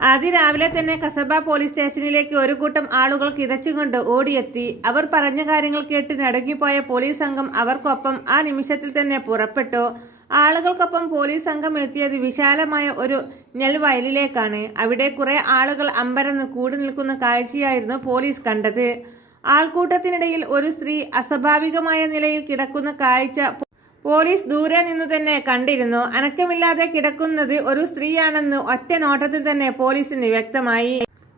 അതിരാവിലെ തന്നെ കസബ പോലീസ് സ്റ്റേഷനിലേക്ക് ഒരു കൂട്ടം ആളുകൾ കിതച്ചുകൊണ്ട് ഓടിയെത്തി. അവർ പറഞ്ഞ കാര്യങ്ങൾ കേട്ട് നടുങ്ങിപ്പോയ പോലീസ് സംഘം അവർക്കൊപ്പം ആ നിമിഷത്തിൽ തന്നെ പുറപ്പെട്ടു. ആളുകൾക്കൊപ്പം പോലീസ് സംഘം എത്തിയത് വിശാലമായ ഒരു നെൽവയലിലേക്കാണ്. അവിടെ കുറെ ആളുകൾ അമ്പരന്ന് കൂടി നിൽക്കുന്ന കാഴ്ചയായിരുന്നു പോലീസ് കണ്ടത്. ആൾക്കൂട്ടത്തിനിടയിൽ ഒരു സ്ത്രീ അസ്വാഭാവികമായ നിലയിൽ കിടക്കുന്ന കാഴ്ച പോലീസ് ദൂരെ നിന്ന് തന്നെ കണ്ടിരുന്നു. അനക്കമില്ലാതെ കിടക്കുന്നത് ഒരു സ്ത്രീയാണെന്ന് ഒറ്റ നോട്ടത്തിൽ തന്നെ പോലീസിന് വ്യക്തമായി.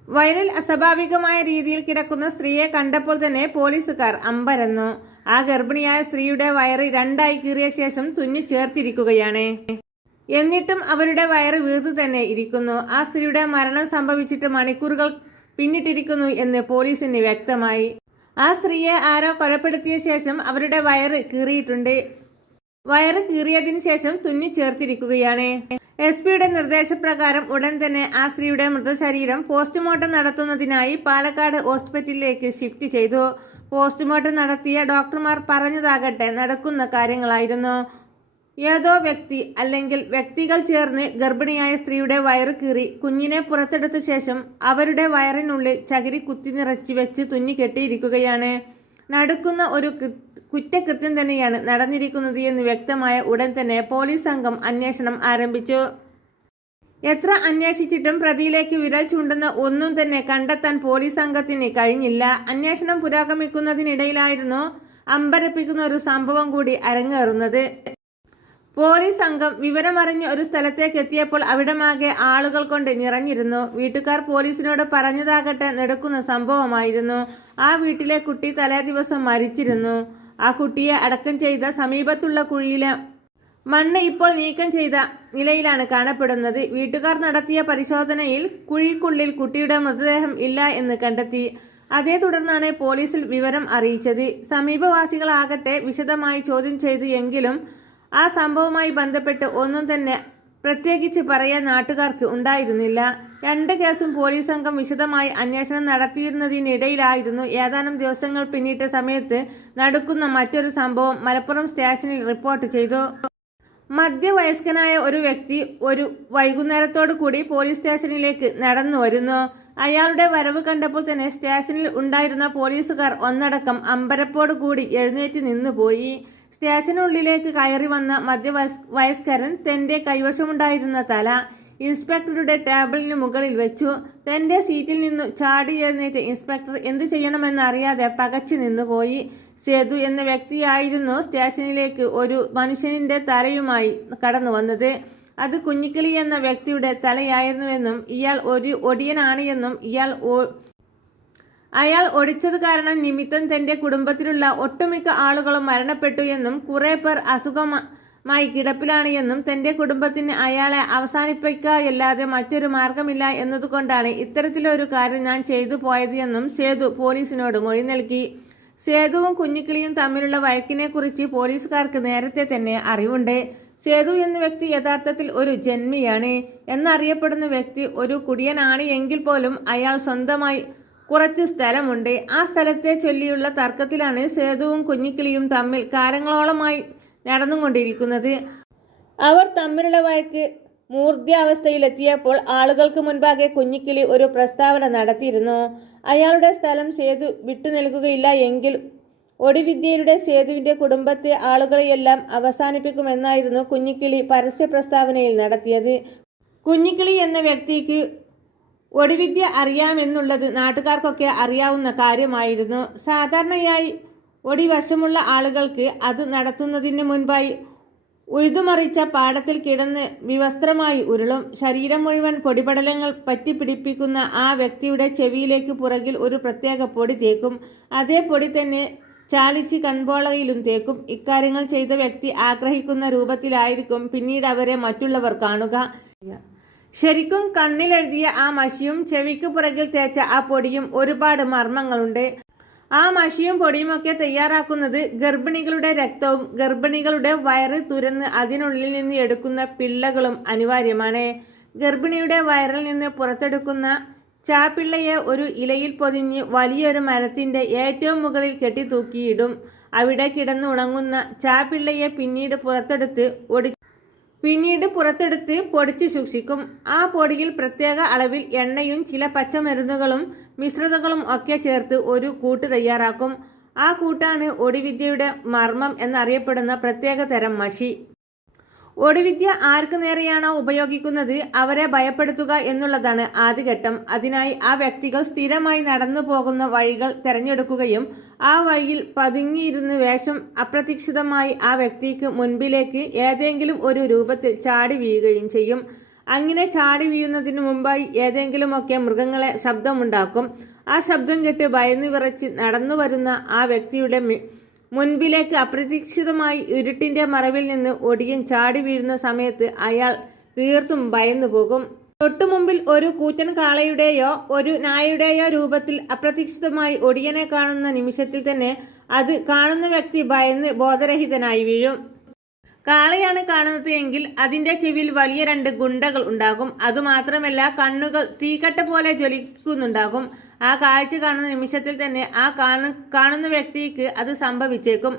വയലിൽ അസ്വാഭാവികമായ രീതിയിൽ കിടക്കുന്ന സ്ത്രീയെ കണ്ടപ്പോൾ തന്നെ പോലീസുകാർ അമ്പരന്നു. ആ ഗർഭിണിയായ സ്ത്രീയുടെ വയറ് രണ്ടായി കീറിയ ശേഷം തുന്നി ചേർത്തിരിക്കുകയാണ്. എന്നിട്ടും അവരുടെ വയറ് വീർത്തു തന്നെ ഇരിക്കുന്നു. ആ സ്ത്രീയുടെ മരണം സംഭവിച്ചിട്ട് മണിക്കൂറുകൾ പിന്നിട്ടിരിക്കുന്നു എന്ന് പോലീസിന് വ്യക്തമായി. ആ സ്ത്രീയെ ആരോ കൊലപ്പെടുത്തിയ ശേഷം അവരുടെ വയറ് കീറിയിട്ടുണ്ട്. വയറ് കീറിയതിന് ശേഷം തുന്നി ചേർത്തിരിക്കുകയാണ്. എസ് പിയുടെ നിർദ്ദേശപ്രകാരം ഉടൻ തന്നെ ആ സ്ത്രീയുടെ മൃതശരീരം പോസ്റ്റ്മോർട്ടം നടത്തുന്നതിനായി പാലക്കാട് ഹോസ്പിറ്റലിലേക്ക് ഷിഫ്റ്റ് ചെയ്തു. പോസ്റ്റ്മോർട്ടം നടത്തിയ ഡോക്ടർമാർ പറഞ്ഞതാകട്ടെ നടക്കുന്ന കാര്യങ്ങളായിരുന്നു. ഏതോ വ്യക്തി അല്ലെങ്കിൽ വ്യക്തികൾ ചേർന്ന് ഗർഭിണിയായ സ്ത്രീയുടെ വയറ് കീറി കുഞ്ഞിനെ പുറത്തെടുത്ത ശേഷം അവരുടെ വയറിനുള്ളിൽ ചകിരി കുത്തി നിറച്ച് വെച്ച് തുന്നി കെട്ടിയിരിക്കുകയാണ്. നടക്കുന്ന ഒരു കുറ്റകൃത്യം തന്നെയാണ് നടന്നിരിക്കുന്നത് എന്ന് വ്യക്തമായ ഉടൻ തന്നെ പോലീസ് സംഘം അന്വേഷണം ആരംഭിച്ചു. എത്ര അന്വേഷിച്ചിട്ടും പ്രതിയിലേക്ക് വിരൽ ചൂണ്ടുന്ന ഒന്നും തന്നെ കണ്ടെത്താൻ പോലീസ് സംഘത്തിന് കഴിഞ്ഞില്ല. അന്വേഷണം പുരോഗമിക്കുന്നതിനിടയിലായിരുന്നു അമ്പരപ്പിക്കുന്ന ഒരു സംഭവം കൂടി അരങ്ങേറുന്നത്. പോലീസ് സംഘം വിവരമറിഞ്ഞ് ഒരു സ്ഥലത്തേക്ക് എത്തിയപ്പോൾ അവിടമാകെ ആളുകൾ കൊണ്ട് നിറഞ്ഞിരുന്നു. വീട്ടുകാർ പോലീസിനോട് പറഞ്ഞതാകട്ടെ നടക്കുന്ന സംഭവമായിരുന്നു. ആ വീട്ടിലെ കുട്ടി തലേ ദിവസം മരിച്ചിരുന്നു. ആ കുട്ടിയെ അടക്കം ചെയ്ത സമീപത്തുള്ള കുഴിയിലെ മണ്ണ് ഇപ്പോൾ നീക്കം ചെയ്ത നിലയിലാണ് കാണപ്പെടുന്നത്. വീട്ടുകാർ നടത്തിയ പരിശോധനയിൽ കുഴിക്കുള്ളിൽ കുട്ടിയുടെ മൃതദേഹം ഇല്ല എന്ന് കണ്ടെത്തി. അതേ തുടർന്നാണ് പോലീസിൽ വിവരം അറിയിച്ചത്. സമീപവാസികളാകട്ടെ വിശദമായി ചോദ്യം ചെയ്തു എങ്കിലും ആ സംഭവവുമായി ബന്ധപ്പെട്ട് ഒന്നും തന്നെ പ്രത്യേകിച്ച് പറയാൻ നാട്ടുകാർക്ക് ഉണ്ടായിരുന്നില്ല. രണ്ട് കേസും പോലീസ് സംഘം വിശദമായി അന്വേഷണം നടത്തിയിരുന്നതിനിടയിലായിരുന്നു ഏതാനും ദിവസങ്ങൾ പിന്നിട്ട സമയത്ത് നടക്കുന്ന മറ്റൊരു സംഭവം മലപ്പുറം സ്റ്റേഷനിൽ റിപ്പോർട്ട് ചെയ്തു. മധ്യവയസ്കനായ ഒരു വ്യക്തി ഒരു വൈകുന്നേരത്തോടു കൂടി പോലീസ് സ്റ്റേഷനിലേക്ക് നടന്നു വരുന്നു. അയാളുടെ വരവ് കണ്ടപ്പോൾ തന്നെ സ്റ്റേഷനിൽ ഉണ്ടായിരുന്ന പോലീസുകാർ ഒന്നടക്കം അമ്പരപ്പോടു കൂടി എഴുന്നേറ്റ് നിന്നുപോയി. സ്റ്റേഷനുള്ളിലേക്ക് കയറി വന്ന മധ്യവയസ് വയസ്കരൻ തന്റെ കൈവശമുണ്ടായിരുന്ന തല ഇൻസ്പെക്ടറുടെ ടേബിളിന് മുകളിൽ വെച്ചു. തന്റെ സീറ്റിൽ നിന്നു ചാടി എഴുന്നേറ്റ് ഇൻസ്പെക്ടർ എന്ത് ചെയ്യണമെന്നറിയാതെ പകച്ചു നിന്നുപോയി. സേതു എന്ന വ്യക്തിയായിരുന്നു സ്റ്റേഷനിലേക്ക് ഒരു മനുഷ്യനിന്റെ തലയുമായി കടന്നു വന്നത്. അത് കുഞ്ഞിക്കിളി എന്ന വ്യക്തിയുടെ തലയായിരുന്നുവെന്നും ഇയാൾ ഒരു ഒടിയനാണ് എന്നും ഇയാൾ അയാൾ ഒടിച്ചത് കാരണം നിമിത്തം തന്റെ കുടുംബത്തിലുള്ള ഒട്ടുമിക്ക ആളുകളും മരണപ്പെട്ടു എന്നും കുറെ പേർ അസുഖമായി കിടപ്പിലാണ് എന്നും തന്റെ കുടുംബത്തിന് അയാളെ അവസാനിപ്പിക്കുകയല്ലാതെ മറ്റൊരു മാർഗമില്ല എന്നതുകൊണ്ടാണ് ഇത്തരത്തിലൊരു കാര്യം ഞാൻ ചെയ്തു പോയത് എന്നും സേതു പോലീസിനോട് മൊഴി നൽകി. സേതുവും കുഞ്ഞിക്കിളിയും തമ്മിലുള്ള വഴക്കിനെക്കുറിച്ച് പോലീസുകാർക്ക് നേരത്തെ തന്നെ അറിവുണ്ട്. സേതു എന്ന വ്യക്തി യഥാർത്ഥത്തിൽ ഒരു ജന്മിയാണ്. എന്നറിയപ്പെടുന്ന വ്യക്തി ഒരു കുടിയനാണ് എങ്കിൽ പോലും അയാൾ സ്വന്തമായി കുറച്ച് സ്ഥലമുണ്ട്. ആ സ്ഥലത്തെ ചൊല്ലിയുള്ള തർക്കത്തിലാണ് സേതുവും കുഞ്ഞിക്കിളിയും തമ്മിൽ കാലങ്ങളോളമായി നടന്നുകൊണ്ടിരിക്കുന്നത്. അവർ തമ്മിലുള്ള വഴക്ക് മൂർധ്യാവസ്ഥയിലെത്തിയപ്പോൾ ആളുകൾക്ക് മുൻപാകെ കുഞ്ഞിക്കിളി ഒരു പ്രസ്താവന നടത്തിയിരുന്നു. അയാളുടെ സ്ഥലം സേതു വിട്ടു നൽകുകയില്ല എങ്കിൽ ഒടിവിദ്യയുടെ സേതുവിന്റെ കുടുംബത്തെ ആളുകളെയെല്ലാം അവസാനിപ്പിക്കുമെന്നായിരുന്നു കുഞ്ഞിക്കിളി പരസ്യ പ്രസ്താവനയിൽ നടത്തിയത്. കുഞ്ഞിക്കിളി എന്ന വ്യക്തിക്ക് ഒടിവിദ്യ അറിയാമെന്നുള്ളത് നാട്ടുകാർക്കൊക്കെ അറിയാവുന്ന കാര്യമായിരുന്നു. സാധാരണയായി ഒടിവശമുള്ള ആളുകൾക്ക് അത് നടത്തുന്നതിന് മുൻപായി ഉഴുതുമറിച്ച പാടത്തിൽ കിടന്ന് വിവസ്ത്രമായി ഉരുളും. ശരീരം മുഴുവൻ പൊടിപടലങ്ങൾ പറ്റിപ്പിടിപ്പിക്കുന്ന ആ വ്യക്തിയുടെ ചെവിയിലേക്ക് പുറകിൽ ഒരു പ്രത്യേക പൊടി തേക്കും. അതേ പൊടി തന്നെ ചാലിച്ച് കൺപോളയിലും തേക്കും. ഇക്കാര്യങ്ങൾ ചെയ്ത വ്യക്തി ആഗ്രഹിക്കുന്ന രൂപത്തിലായിരിക്കും പിന്നീട് അവരെ മറ്റുള്ളവർ കാണുക. ശരിക്കും കണ്ണിലെഴുതിയ ആ മഷിയും ചെവിക്ക് പുറകിൽ തേച്ച ആ പൊടിയും ഒരുപാട് മർമ്മങ്ങളുണ്ട്. ആ മഷിയും പൊടിയുമൊക്കെ തയ്യാറാക്കുന്നത് ഗർഭിണികളുടെ രക്തവും ഗർഭിണികളുടെ വയറ് തുരന്ന് അതിനുള്ളിൽ നിന്ന് എടുക്കുന്ന പിള്ളകളും അനിവാര്യമാണ്. ഗർഭിണിയുടെ വയറിൽ നിന്ന് പുറത്തെടുക്കുന്ന ചാപ്പിള്ളയെ ഒരു ഇലയിൽ പൊതിഞ്ഞ് വലിയൊരു മരത്തിന്റെ ഏറ്റവും മുകളിൽ കെട്ടി കെട്ടിത്തൂക്കിയിടും അവിടെ കിടന്നുണങ്ങുന്ന ചാപ്പിള്ളയെ പിന്നീട് പുറത്തെടുത്ത് ഒടി പിന്നീട് പുറത്തെടുത്ത് പൊടിച്ച് സൂക്ഷിക്കും. ആ പൊടിയിൽ പ്രത്യേക അളവിൽ എണ്ണയും ചില പച്ചമരുന്നുകളും മിശ്രിതങ്ങളും ഒക്കെ ചേർത്ത് ഒരു കൂട്ട് തയ്യാറാക്കും. ആ കൂട്ടാണ് ഒടിവിദ്യയുടെ മർമ്മം എന്നറിയപ്പെടുന്ന പ്രത്യേക തരം മഷി. ഒടിവിദ്യ ആർക്ക് നേരെയാണോ ഉപയോഗിക്കുന്നത്? അവരെ ഭയപ്പെടുത്തുക എന്നുള്ളതാണ് ആദ്യഘട്ടം അതിനായി ആ വ്യക്തികൾ സ്ഥിരമായി നടന്നു പോകുന്ന വഴികൾ തിരഞ്ഞെടുക്കുകയും ആ വഴിയിൽ പതുങ്ങിയിരുന്ന് വേഷം അപ്രതീക്ഷിതമായി ആ വ്യക്തിക്ക് മുൻപിലേക്ക് ഏതെങ്കിലും ഒരു രൂപത്തിൽ ചാടി വീഴുകയും ചെയ്യും. അങ്ങനെ ചാടി വീഴുന്നതിന് മുമ്പായി ഏതെങ്കിലുമൊക്കെ മൃഗങ്ങളെ ശബ്ദമുണ്ടാക്കും. ആ ശബ്ദം കേട്ട് ഭയന്ന് വിറച്ച് നടന്നു വരുന്ന ആ വ്യക്തിയുടെ മുൻപിലേക്ക് അപ്രതീക്ഷിതമായി ഇരുട്ടിന്റെ മറവിൽ നിന്ന് ഒടിയൻ ചാടി വീഴുന്ന സമയത്ത് അയാൾ തീർത്തും ഭയന്നു പോകും. തൊട്ടുമുമ്പിൽ ഒരു കൂറ്റൻ കാളയുടെയോ ഒരു നായയുടെയോ രൂപത്തിൽ അപ്രതീക്ഷിതമായി ഒടിയനെ കാണുന്ന നിമിഷത്തിൽ തന്നെ അത് കാണുന്ന വ്യക്തി ഭയന്ന് ബോധരഹിതനായി വീഴും. കാളയാണ് കാണുന്നത് എങ്കിൽ അതിന്റെ ചെവിയിൽ വലിയ രണ്ട് ഗുണ്ടകൾ ഉണ്ടാകും. അതുമാത്രമല്ല കണ്ണുകൾ തീക്കട്ട പോലെ ജ്വലിക്കുന്നുണ്ടാകും. ആ കാഴ്ച കാണുന്ന നിമിഷത്തിൽ തന്നെ ആ കാണു കാണുന്ന വ്യക്തിക്ക് അത് സംഭവിച്ചേക്കും.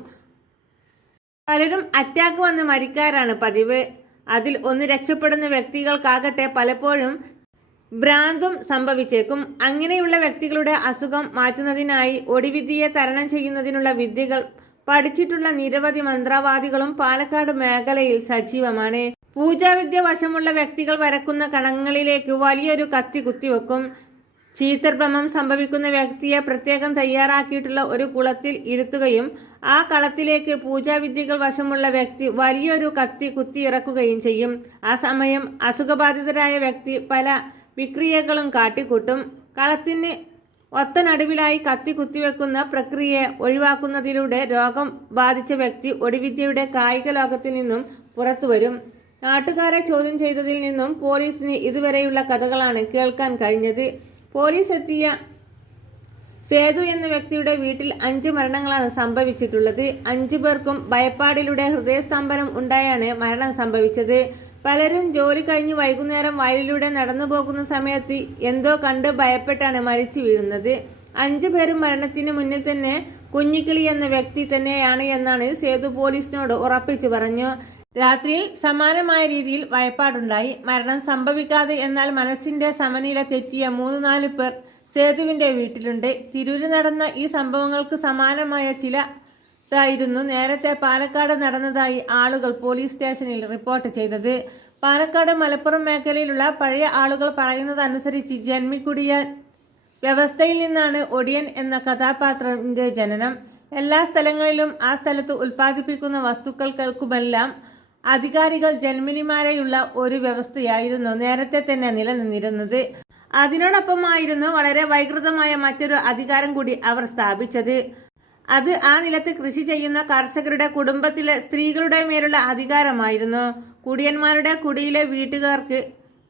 പലരും അറ്റാക്ക് വന്ന് മരിക്കാറാണ് പതിവ്. അതിൽ ഒന്ന് രക്ഷപ്പെടുന്ന വ്യക്തികൾക്കാകട്ടെ പലപ്പോഴും ഭ്രാന്തും സംഭവിച്ചേക്കും. അങ്ങനെയുള്ള വ്യക്തികളുടെ അസുഖം മാറ്റുന്നതിനായി ഒടിവിദ്യയെ തരണം ചെയ്യുന്നതിനുള്ള വിദ്യകൾ പഠിച്ചിട്ടുള്ള നിരവധി മന്ത്രവാദികളും പാലക്കാട് മേഖലയിൽ സജീവമാണ്. പൂജാവിദ്യ വശമുള്ള വ്യക്തികൾ വരക്കുന്ന കണങ്ങളിലേക്ക് വലിയൊരു കത്തി കുത്തിവെക്കും. ചീത്തർഭ്രമം സംഭവിക്കുന്ന വ്യക്തിയെ പ്രത്യേകം തയ്യാറാക്കിയിട്ടുള്ള ഒരു കുളത്തിൽ ഇരുത്തുകയും ആ കളത്തിലേക്ക് പൂജാവിദ്യകൾ വശമുള്ള വ്യക്തി വലിയൊരു കത്തി കുത്തി കുത്തിയിറക്കുകയും ചെയ്യും. ആ സമയം അസുഖബാധിതരായ വ്യക്തി പല വിക്രിയകളും കാട്ടിക്കൂട്ടും. കളത്തിന് ഒത്ത നടുവിലായി കത്തി കുത്തിവെക്കുന്ന പ്രക്രിയയെ ഒഴിവാക്കുന്നതിലൂടെ രോഗം ബാധിച്ച വ്യക്തി ഒടിവിദ്യയുടെ കായിക ലോകത്തിൽ നിന്നും പുറത്തുവരും നാട്ടുകാരെ ചോദ്യം ചെയ്തതിൽ നിന്നും പോലീസിന് ഇതുവരെയുള്ള കഥകളാണ് കേൾക്കാൻ കഴിഞ്ഞത്. പോലീസ് എത്തിയ സേതു എന്ന വ്യക്തിയുടെ വീട്ടിൽ അഞ്ച് മരണങ്ങളാണ് സംഭവിച്ചിട്ടുള്ളത്. അഞ്ചു പേർക്കും ഭയപ്പാടിലൂടെ ഹൃദയസ്തംഭനം ഉണ്ടായാണ് മരണം സംഭവിച്ചത്. പലരും ജോലി കഴിഞ്ഞ് വൈകുന്നേരം വയലിലൂടെ നടന്നു പോകുന്ന സമയത്ത് എന്തോ കണ്ട് ഭയപ്പെട്ടാണ് മരിച്ചു വീഴുന്നത്. അഞ്ചു പേരും മരണത്തിന് മുന്നിൽ തന്നെ കുഞ്ഞിക്കിളി എന്ന വ്യക്തി തന്നെയാണ് എന്നാണ് സേതു പോലീസിനോട് ഉറപ്പിച്ചു പറഞ്ഞു. രാത്രിയിൽ സമാനമായ രീതിയിൽ വയപ്പാടുണ്ടായി. മരണം സംഭവിക്കാതെ എന്നാൽ മനസ്സിന്റെ സമനില തെറ്റിയ മൂന്ന് നാല് പേർ സേതുവിന്റെ വീട്ടിലുണ്ട്. തിരൂരിൽ നടന്ന ഈ സംഭവങ്ങൾക്ക് സമാനമായ ചില ഇതായിരുന്നു നേരത്തെ പാലക്കാട് നടന്നതായി ആളുകൾ പോലീസ് സ്റ്റേഷനിൽ റിപ്പോർട്ട് ചെയ്തത്. പാലക്കാട് മലപ്പുറം മേഖലയിലുള്ള പഴയ ആളുകൾ പറയുന്നതനുസരിച്ച് ജന്മിക്കുടിയ വ്യവസ്ഥയിൽ നിന്നാണ് ഒടിയൻ എന്ന കഥാപാത്രത്തിന്റെ ജനനം. എല്ലാ സ്ഥലങ്ങളിലും ആ സ്ഥലത്ത് ഉൽപ്പാദിപ്പിക്കുന്ന വസ്തുക്കൾക്കുമെല്ലാം അധികാരികൾ ജന്മിനിമാരെയുള്ള ഒരു വ്യവസ്ഥയായിരുന്നു നേരത്തെ തന്നെ നിലനിന്നിരുന്നത്. അതിനോടൊപ്പമായിരുന്നു വളരെ വൈകൃതമായ മറ്റൊരു അധികാരം കൂടി അവർ സ്ഥാപിച്ചത്. അത് ആ നിലത്ത് കൃഷി ചെയ്യുന്ന കർഷകരുടെ കുടുംബത്തിലെ സ്ത്രീകളുടെ മേലുള്ള അധികാരമായിരുന്നു. കുടിയന്മാരുടെ കുടിയിലെ വീട്ടുകാർക്ക്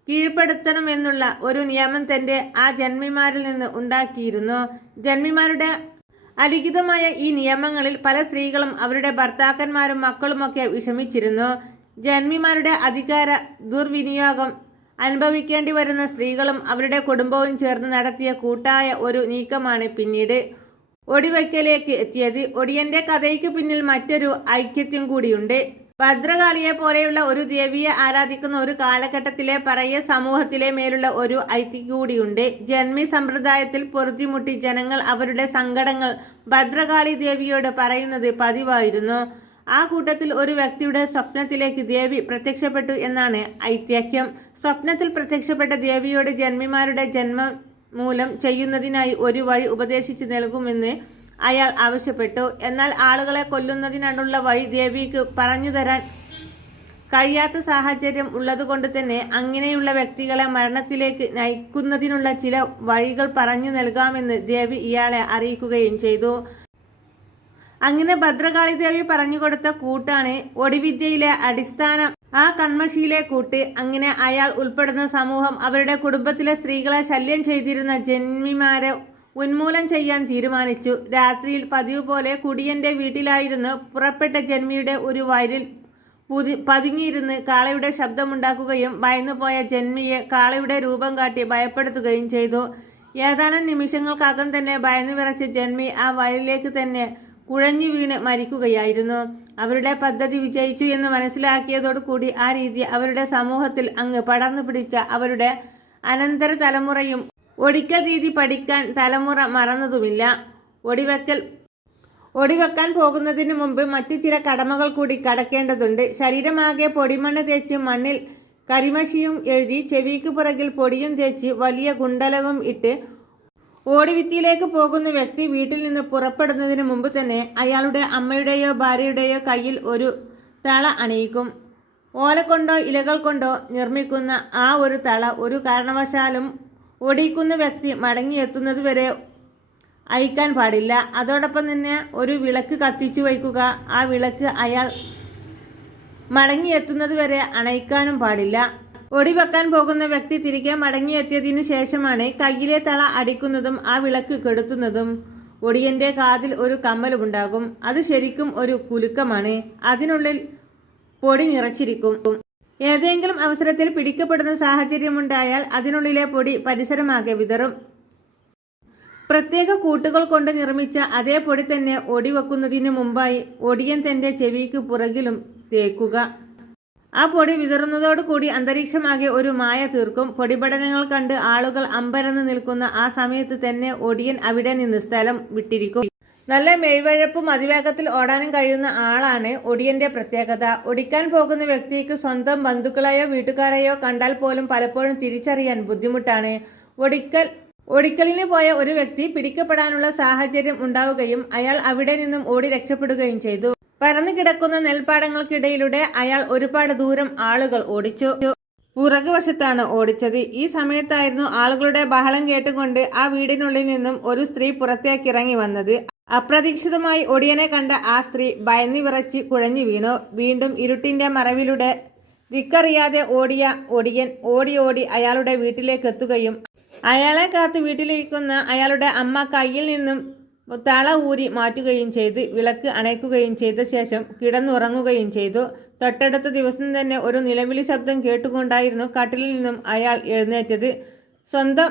കീഴ്പ്പെടുത്തണമെന്നുള്ള ഒരു നിയമം തന്റെ ആ ജന്മിമാരിൽ നിന്ന് ഉണ്ടാക്കിയിരുന്നു. ജന്മിമാരുടെ അലിഖിതമായ ഈ നിയമങ്ങളിൽ പല സ്ത്രീകളും അവരുടെ ഭർത്താക്കന്മാരും മക്കളുമൊക്കെ വിഷമിച്ചിരുന്നു. ജന്മിമാരുടെ അധികാര ദുർവിനിയോഗം അനുഭവിക്കേണ്ടി വരുന്ന സ്ത്രീകളും അവരുടെ കുടുംബവും ചേർന്ന് നടത്തിയ കൂട്ടായ ഒരു നീക്കമാണ് പിന്നീട് ഒടിവയ്ക്കലേക്ക് എത്തിയത്. ഒടിയന്റെ കഥയ്ക്ക് പിന്നിൽ മറ്റൊരു ഐക്യത്യം കൂടിയുണ്ട്. ഭദ്രകാളിയെ പോലെയുള്ള ഒരു ദേവിയെ ആരാധിക്കുന്ന ഒരു കാലഘട്ടത്തിലെ പറയ സമൂഹത്തിലെ മേലുള്ള ഒരു ഐതി കൂടിയുണ്ട്. ജന്മി സമ്പ്രദായത്തിൽ പൊറുതിമുട്ടി ജനങ്ങൾ അവരുടെ സങ്കടങ്ങൾ ഭദ്രകാളി ദേവിയോട് പറയുന്നത് പതിവായിരുന്നു. ആ കൂട്ടത്തിൽ ഒരു വ്യക്തിയുടെ സ്വപ്നത്തിലേക്ക് ദേവി പ്രത്യക്ഷപ്പെട്ടു എന്നാണ് ഐതിഹ്യം. സ്വപ്നത്തിൽ പ്രത്യക്ഷപ്പെട്ട ദേവിയോട് ജന്മിമാരുടെ ജന്മം മൂലം ചെയ്യുന്നതിനായി ഒരു വഴി ഉപദേശിച്ചു നൽകുമെന്ന് അയാൾ ആവശ്യപ്പെട്ടു. എന്നാൽ ആളുകളെ കൊല്ലുന്നതിനുള്ള വഴി ദേവിക്ക് പറഞ്ഞു തരാൻ കഴിയാത്ത സാഹചര്യം ഉള്ളതുകൊണ്ട് തന്നെ അങ്ങനെയുള്ള വ്യക്തികളെ മരണത്തിലേക്ക് നയിക്കുന്നതിനുള്ള ചില വഴികൾ പറഞ്ഞു നൽകാമെന്ന് ദേവി ഇയാളെ അറിയിക്കുകയും ചെയ്തു. അങ്ങനെ ഭദ്രകാളി ദേവി പറഞ്ഞുകൊടുത്ത കൂട്ടാണ് ഒടിവിദ്യയിലെ അടിസ്ഥാനം ആ കൺമഷിയിലെ കൂട്ട്. അങ്ങനെ അയാൾ ഉൾപ്പെടുന്ന സമൂഹം അവരുടെ കുടുംബത്തിലെ സ്ത്രീകളെ ശല്യം ചെയ്തിരുന്ന ജന്മിമാരെ ഉന്മൂലനം ചെയ്യാൻ തീരുമാനിച്ചു. രാത്രിയിൽ പതിവ് പോലെ കുടിയന്റെ വീട്ടിലായിരുന്നു പുറപ്പെട്ട ജന്മിയുടെ ഒരു വയലിൽ പുതി പതുങ്ങിയിരുന്ന് കാളയുടെ ശബ്ദമുണ്ടാക്കുകയും ഭയന്നുപോയ ജന്മിയെ കാളയുടെ രൂപം കാട്ടി ഭയപ്പെടുത്തുകയും ചെയ്തു. ഏതാനും നിമിഷങ്ങൾക്കകം തന്നെ ഭയന്നു വിറച്ച ജന്മി ആ വയലിലേക്ക് തന്നെ കുഴഞ്ഞു വീണ് മരിക്കുകയായിരുന്നു. അവരുടെ പദ്ധതി വിജയിച്ചു എന്ന് മനസ്സിലാക്കിയതോടുകൂടി ആ രീതി അവരുടെ സമൂഹത്തിൽ അങ്ങ് പടർന്നു പിടിച്ച അവരുടെ അനന്തര തലമുറയും ഒടിക്കൽ രീതി പഠിക്കാൻ തലമുറ മറന്നതുമില്ല. ഒടിവെക്കൽ ഒടിവെക്കാൻ പോകുന്നതിന് മുമ്പ് മറ്റു ചില കടമകൾ കൂടി കടക്കേണ്ടതുണ്ട്. ശരീരമാകെ പൊടിമണ്ണ് തേച്ച് മണ്ണിൽ കരിമഷിയും എഴുതി ചെവിക്ക് പുറകിൽ പൊടിയും തേച്ച് വലിയ കുണ്ടലവും ഇട്ട് ഓടിവിത്തിയിലേക്ക് പോകുന്ന വ്യക്തി വീട്ടിൽ നിന്ന് പുറപ്പെടുന്നതിന് മുമ്പ് തന്നെ അയാളുടെ അമ്മയുടെയോ ഭാര്യയുടെയോ കയ്യിൽ ഒരു തള അണിയിക്കും. ഓല കൊണ്ടോ ഇലകൾ കൊണ്ടോ നിർമ്മിക്കുന്ന ആ ഒരു തള ഒരു കാരണവശാലും ഓടിക്കുന്ന വ്യക്തി മടങ്ങിയെത്തുന്നതുവരെ അഴിക്കാൻ പാടില്ല. അതോടൊപ്പം തന്നെ ഒരു വിളക്ക് കത്തിച്ചു വയ്ക്കുക. ആ വിളക്ക് അയാൾ മടങ്ങിയെത്തുന്നത് വരെ അണയിക്കാനും പാടില്ല. ഒടിവെക്കാൻ പോകുന്ന വ്യക്തി തിരികെ മടങ്ങിയെത്തിയതിനു ശേഷമാണ് കയ്യിലെ തള അടിക്കുന്നതും ആ വിളക്ക് കെടുത്തുന്നതും. ഒടിയന്റെ കാതിൽ ഒരു കമ്മലുമുണ്ടാകും. അത് ശരിക്കും ഒരു കുലുക്കമാണ്. അതിനുള്ളിൽ പൊടി നിറച്ചിരിക്കും. ഏതെങ്കിലും അവസരത്തിൽ പിടിക്കപ്പെടുന്ന സാഹചര്യമുണ്ടായാൽ അതിനുള്ളിലെ പൊടി പരിസരമാകെ വിതറും. പ്രത്യേക കൂട്ടുകൾ കൊണ്ട് നിർമ്മിച്ച അതേ പൊടി തന്നെ ഒടിവെക്കുന്നതിന് മുമ്പായി ഒടിയൻ തന്റെ ചെവിക്ക് പുറകിലും തേക്കുക. ആ പൊടി വിതറുന്നതോടുകൂടി അന്തരീക്ഷമാകെ ഒരു മായ തീർക്കും. പൊടിപടനങ്ങൾ കണ്ട് ആളുകൾ അമ്പരന്ന് നിൽക്കുന്ന ആ സമയത്ത് തന്നെ ഒടിയൻ അവിടെ നിന്ന് സ്ഥലം വിട്ടിരിക്കും. നല്ല മെയ്വഴപ്പും അതിവേഗത്തിൽ ഓടാനും കഴിയുന്ന ആളാണ് ഒടിയന്റെ പ്രത്യേകത. ഒടിക്കാൻ പോകുന്ന വ്യക്തിക്ക് സ്വന്തം ബന്ധുക്കളെയോ വീട്ടുകാരെയോ കണ്ടാൽ പോലും പലപ്പോഴും തിരിച്ചറിയാൻ ബുദ്ധിമുട്ടാണ്. ഒടിക്കൽ ഒടിക്കലിന് പോയ ഒരു വ്യക്തി പിടിക്കപ്പെടാനുള്ള സാഹചര്യം ഉണ്ടാവുകയും അയാൾ അവിടെ നിന്നും ഓടി രക്ഷപ്പെടുകയും ചെയ്തു. പരന്നു കിടക്കുന്ന നെൽപ്പാടങ്ങൾക്കിടയിലൂടെ അയാൾ ഒരുപാട് ദൂരം ആളുകൾ ഓടിച്ചു. പുറകുവശത്താണ് ഓടിച്ചത്. ഈ സമയത്തായിരുന്നു ആളുകളുടെ ബഹളം കേട്ടുകൊണ്ട് ആ വീടിനുള്ളിൽ നിന്നും ഒരു സ്ത്രീ പുറത്തേക്ക് ഇറങ്ങി വന്നത്. അപ്രതീക്ഷിതമായി ഒടിയനെ കണ്ട ആ സ്ത്രീ ഭയന്നു വിറച്ച് കുഴഞ്ഞു വീണു. വീണ്ടും ഇരുട്ടിന്റെ മറവിലൂടെ ദിക്കറിയാതെ ഓടിയ ഒടിയൻ ഓടി ഓടി അയാളുടെ വീട്ടിലേക്ക് എത്തുകയും അയാളെ കാത്ത് വീട്ടിലിരിക്കുന്ന അയാളുടെ അമ്മ കയ്യിൽ നിന്നും തള ഊരി മാറ്റുകയും ചെയ്ത് വിളക്ക് അണയ്ക്കുകയും ചെയ്ത ശേഷം കിടന്നുറങ്ങുകയും ചെയ്തു. തൊട്ടടുത്ത ദിവസം തന്നെ ഒരു നിലവിളി ശബ്ദം കേട്ടുകൊണ്ടായിരുന്നു കട്ടിലിൽ നിന്നും അയാൾ എഴുന്നേറ്റത്. സ്വന്തം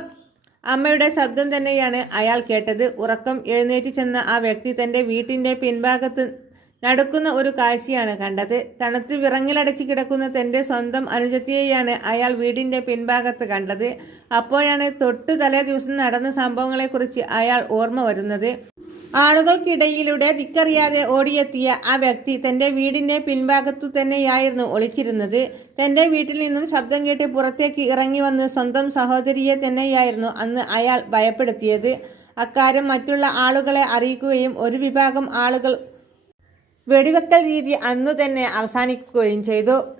അമ്മയുടെ ശബ്ദം തന്നെയാണ് അയാൾ കേട്ടത്. ഉറക്കം എഴുന്നേറ്റ് ചെന്ന ആ വ്യക്തി തന്റെ വീട്ടിന്റെ പിൻഭാഗത്ത് നടക്കുന്ന ഒരു കാഴ്ചയാണ് കണ്ടത്. തണുത്ത് വിറങ്ങിലടച്ച് കിടക്കുന്ന തന്റെ സ്വന്തം അനുജത്തിയെയാണ് അയാൾ വീടിന്റെ പിൻഭാഗത്ത് കണ്ടത്. അപ്പോഴാണ് തൊട്ട് തലേ ദിവസം നടന്ന സംഭവങ്ങളെക്കുറിച്ച് അയാൾ ഓർമ്മ വരുന്നത്. ആളുകൾക്കിടയിലൂടെ തിക്കറിയാതെ ഓടിയെത്തിയ ആ വ്യക്തി തന്റെ വീടിന്റെ പിൻഭാഗത്തു തന്നെയായിരുന്നു ഒളിച്ചിരുന്നത്. തന്റെ വീട്ടിൽ നിന്നും ശബ്ദം കേട്ട് പുറത്തേക്ക് ഇറങ്ങി വന്ന് സ്വന്തം സഹോദരിയെ തന്നെയായിരുന്നു അന്ന് അയാൾ ഭയപ്പെടുത്തിയത്. അക്കാര്യം മറ്റുള്ള ആളുകളെ അറിയിക്കുകയും ഒരു വിഭാഗം ആളുകൾ വെടിവെക്കൽ രീതി അന്നു തന്നെ അവസാനിക്കുകയും ചെയ്തു.